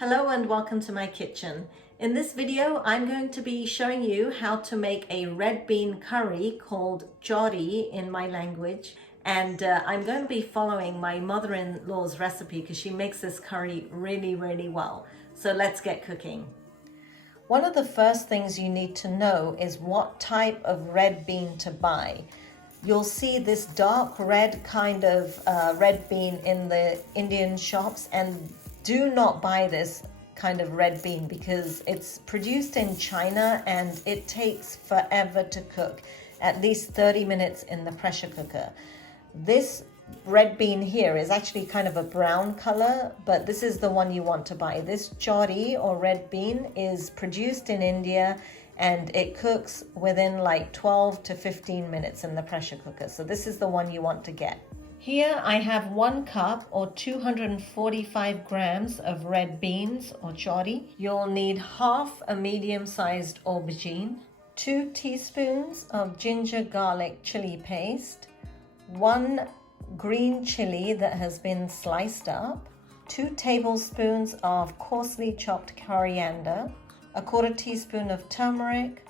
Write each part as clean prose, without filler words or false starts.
Hello and welcome to my kitchen. In this video, I'm going to be showing you how to make a red bean curry called Chori in my language. And I'm going to be following my mother-in-law's recipe because she makes this curry really well. So let's get cooking. One of the first things you need to know is what type of red bean to buy. You'll see this dark red kind of red bean in the Indian shops, and do not buy this kind of red bean because it's produced in China and it takes forever to cook, at least 30 minutes in the pressure cooker. This red bean here is actually kind of a brown color, but this is the one you want to buy. This chori or red bean is produced in India and it cooks within like 12 to 15 minutes in the pressure cooker. So this is the one you want to get. Here I have 1 cup or 245 grams of red beans or chori. You'll need half a medium-sized aubergine, 2 teaspoons of ginger garlic chili paste, 1 green chili that has been sliced up, 2 tablespoons of coarsely chopped coriander, a 1/4 teaspoon of turmeric,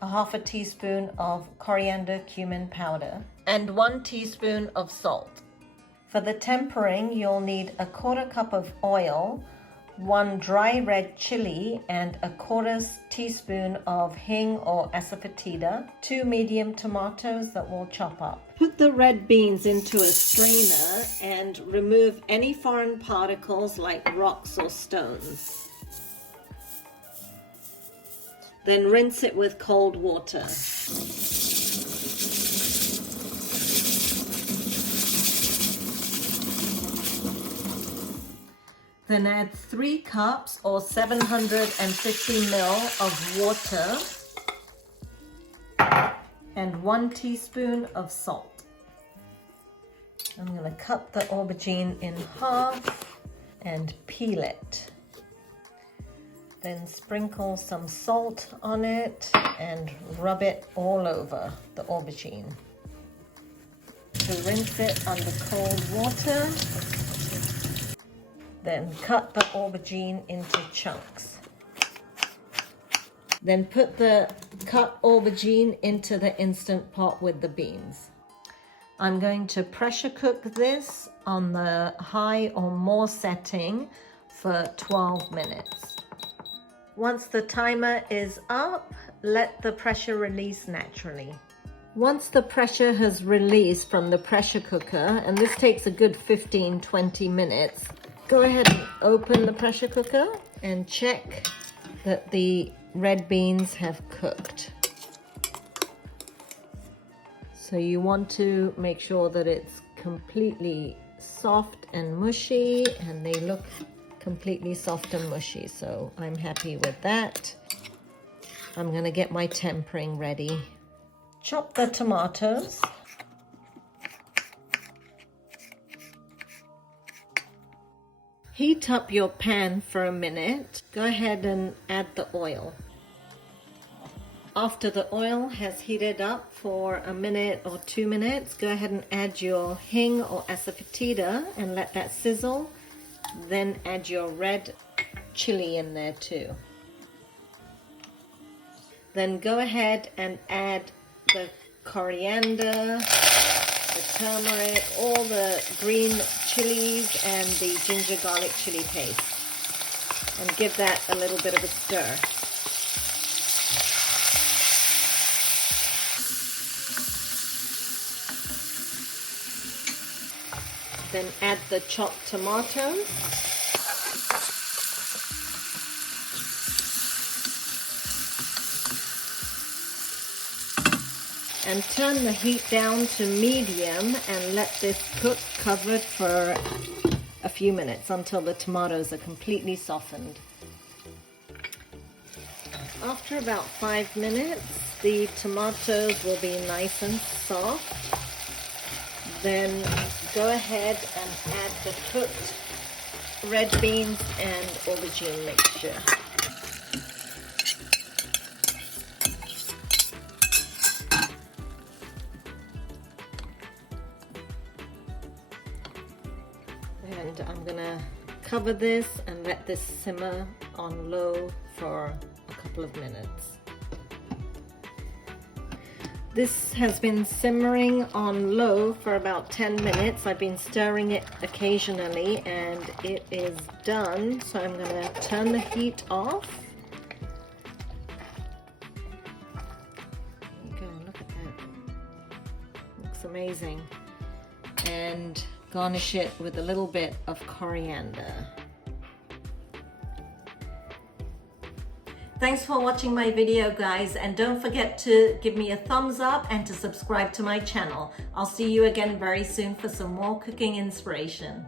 a 1/2 teaspoon of Coriander-Cumin Powder, and 1 teaspoon of salt. For the tempering, you'll need a 1/4 cup of oil, 1 dry red chili, and a 1/4 teaspoon of hing or asafoetida, 2 medium tomatoes that we'll chop up. Put the red beans into a strainer and remove any foreign particles like rocks or stones. Then rinse it with cold water. Then add 3 cups or 750 ml of water and 1 teaspoon of salt. I'm going to cut the aubergine in half and peel it. Then sprinkle some salt on it and rub it all over the aubergine. To rinse it under cold water. Then cut the aubergine into chunks. Then put the cut aubergine into the Instant Pot with the beans. I'm going to pressure cook this on the high or more setting for 12 minutes. Once the timer is up, let the pressure release naturally. Once the pressure has released from the pressure cooker, and this takes a good 15-20 minutes, go ahead and open the pressure cooker and check that the red beans have cooked. So you want to make sure that it's completely soft and mushy, and they look completely soft and mushy, so I'm happy with that. I'm gonna get my tempering ready. Chop the tomatoes. Heat up your pan for a minute. Go ahead and add the oil. After the oil has heated up for a minute or 2 minutes, go ahead and add your hing or asafoetida and let that sizzle. Then add your red chili in there too. Then go ahead and add the coriander, the turmeric, all the green chilies and the ginger garlic chili paste, and give that a little bit of a stir. Then add the chopped tomatoes. And turn the heat down to medium and let this cook covered for a few minutes until the tomatoes are completely softened. After about 5 minutes, the tomatoes will be nice and soft. Then go ahead and add the cooked red beans and aubergine mixture. And I'm gonna cover this and let this simmer on low for a couple of minutes. This has been simmering on low for about 10 minutes. I've been stirring it occasionally and it is done. So I'm going to turn the heat off. There you go, look at that. Looks amazing. And garnish it with a little bit of coriander. Thanks for watching my video, guys, and don't forget to give me a thumbs up and to subscribe to my channel. I'll see you again very soon for some more cooking inspiration.